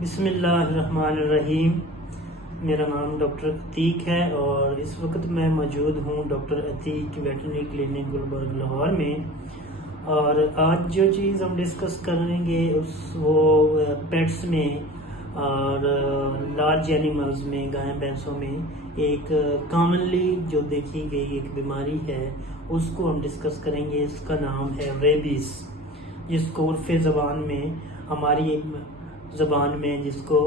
बिस्मिल्लाहिर्रहमानिर्रहीम। मेरा नाम डॉक्टर अतीक है और इस वक्त मैं मौजूद हूँ doctor Atiq veterinary clinic Gulberg Lahore में। और आज जो चीज़ हम डिस्कस करेंगे वो पेट्स में और लार्ज एनिमल्स में, गाय भैंसों में एक कॉमनली जो देखी गई एक बीमारी है उसको हम डिस्कस करेंगे। इसका नाम है रेबीज़, जिसको उर्फ़े ज़बान में, हमारी एक ज़बान में जिसको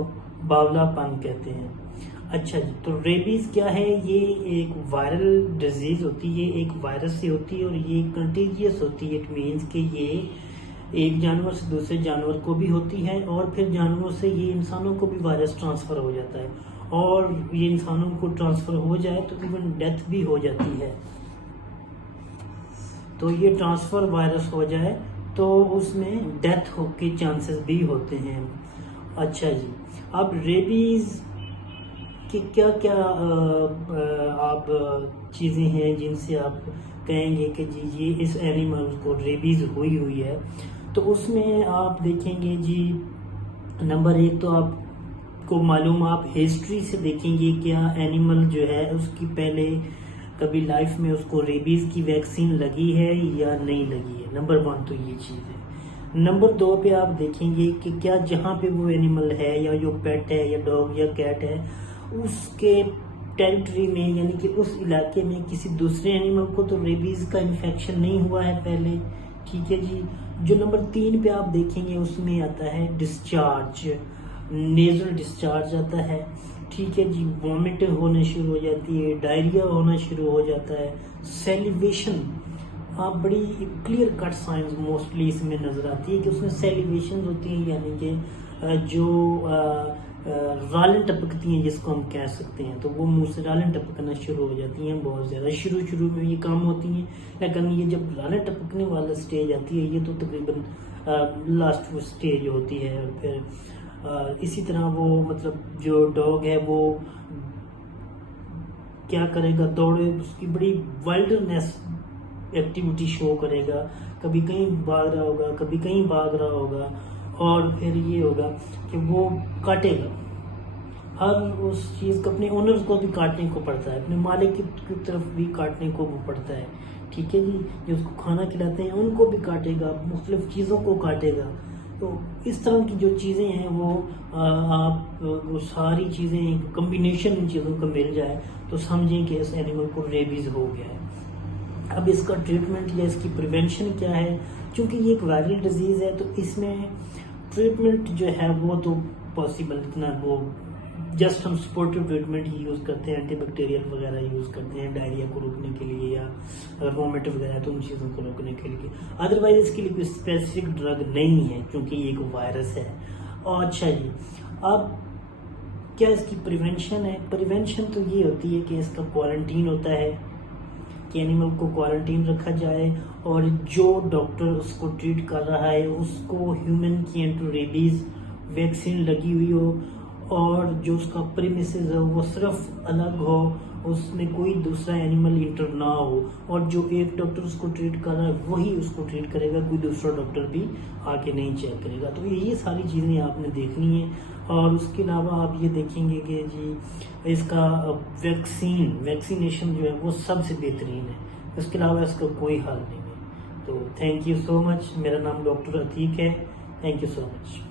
बावलापन कहते हैं। अच्छा जी, तो रेबीज़ क्या है? ये एक वायरल डिजीज़ होती है, एक वायरस से होती है और ये कंटेजियस होती है। इट मीन्स कि ये एक जानवर से दूसरे जानवर को भी होती है और फिर जानवरों से ये इंसानों को भी वायरस ट्रांसफ़र हो जाता है और ये इंसानों को ट्रांसफ़र हो जाए तो इवन डेथ भी हो जाती है। तो ये ट्रांसफ़र वायरस हो जाए तो उसमें डेथ के चांसेस भी होते हैं। अच्छा जी, अब रेबीज़ की क्या क्या आप चीज़ें हैं जिनसे आप कहेंगे कि जी ये इस एनिमल को रेबीज़ हुई है। तो उसमें आप देखेंगे जी, नंबर एक तो आपको मालूम, आप हिस्ट्री से देखेंगे क्या एनिमल जो है उसकी पहले कभी लाइफ में उसको रेबीज़ की वैक्सीन लगी है या नहीं लगी है। नंबर वन तो ये चीज़ है। नंबर दो पे आप देखेंगे कि क्या जहाँ पे वो एनिमल है या जो पेट है या डॉग या कैट है उसके टेरिटरी में, यानी कि उस इलाके में किसी दूसरे एनिमल को तो रेबीज़ का इन्फेक्शन नहीं हुआ है पहले। ठीक है जी। जो नंबर तीन पे आप देखेंगे उसमें आता है डिस्चार्ज, नेजल डिस्चार्ज आता है। ठीक है जी, वॉमिट होने शुरू हो जाती है, डायरिया होना शुरू हो जाता है, सेलिवेशन, आप बड़ी क्लियर कट साइंस मोस्टली इसमें नजर आती है कि उसमें सेलिवेशन होती है, यानी कि जो रालें टपकती हैं जिसको हम कह सकते हैं, तो वो मुंह से रालें टपकना शुरू हो जाती हैं बहुत ज़्यादा। शुरू में ये काम होती हैं, लेकिन ये जब रालें टपकने वाला स्टेज आती है ये तो तकरीबन लास्ट स्टेज होती है। और फिर इसी तरह वो मतलब जो डॉग है वो क्या करेगा, दौड़े, उसकी बड़ी वाइल्डनेस एक्टिविटी शो करेगा, कभी कहीं भाग रहा होगा, कभी कहीं भाग रहा होगा और फिर ये होगा कि वो काटेगा। हर उस चीज़ को, अपने ओनर्स को भी काटने को पड़ता है, अपने मालिक की तरफ भी काटने को पड़ता है। ठीक है जी, जो उसको खाना खिलाते हैं उनको भी काटेगा, मुख्तलिफ चीज़ों को काटेगा। तो इस तरह की जो चीज़ें हैं वो आप वो सारी चीज़ें कम्बिनेशन इन चीज़ों का मिल जाए तो समझें कि इस एनिमल को रेबीज़ हो गया है। अब इसका ट्रीटमेंट या इसकी प्रिवेंशन क्या है? क्योंकि ये एक वायरल डिजीज़ है तो इसमें ट्रीटमेंट जो है वो तो पॉसिबल इतना वो जस्ट हम सपोर्टिव ट्रीटमेंट ही यूज़ करते हैं, एंटीबैक्टीरियल वगैरह यूज़ करते हैं डायरिया को रोकने के लिए या अगर वॉमिट वगैरह तो उन चीज़ों को रोकने के लिए। अदरवाइज इसके लिए कोई स्पेसिफिक ड्रग नहीं है क्योंकि ये एक वायरस है। और अच्छा जी, अब क्या इसकी प्रिवेंशन है? प्रिवेंशन तो ये होती है कि इसका क्वारंटीन होता है कि एनिमल को क्वारंटीन रखा जाए और जो डॉक्टर उसको ट्रीट कर रहा है उसको ह्यूमन की एंटी रेबीज़ वैक्सीन लगी हुई हो और जो उसका प्रीमिसेस हो वो सिर्फ अलग हो, उसमें कोई दूसरा एनिमल इंटर ना हो और जो एक डॉक्टर उसको ट्रीट कर रहा है वही उसको ट्रीट करेगा, कोई दूसरा डॉक्टर भी आके नहीं चेक करेगा। तो ये सारी चीज़ें आपने देखनी है। और उसके अलावा आप ये देखेंगे कि जी इसका वैक्सीनेशन जो है वो सबसे बेहतरीन है, उसके अलावा इसका कोई हल नहीं है। तो थैंक यू सो मच। मेरा नाम डॉक्टर अतीक है। Thank you so much.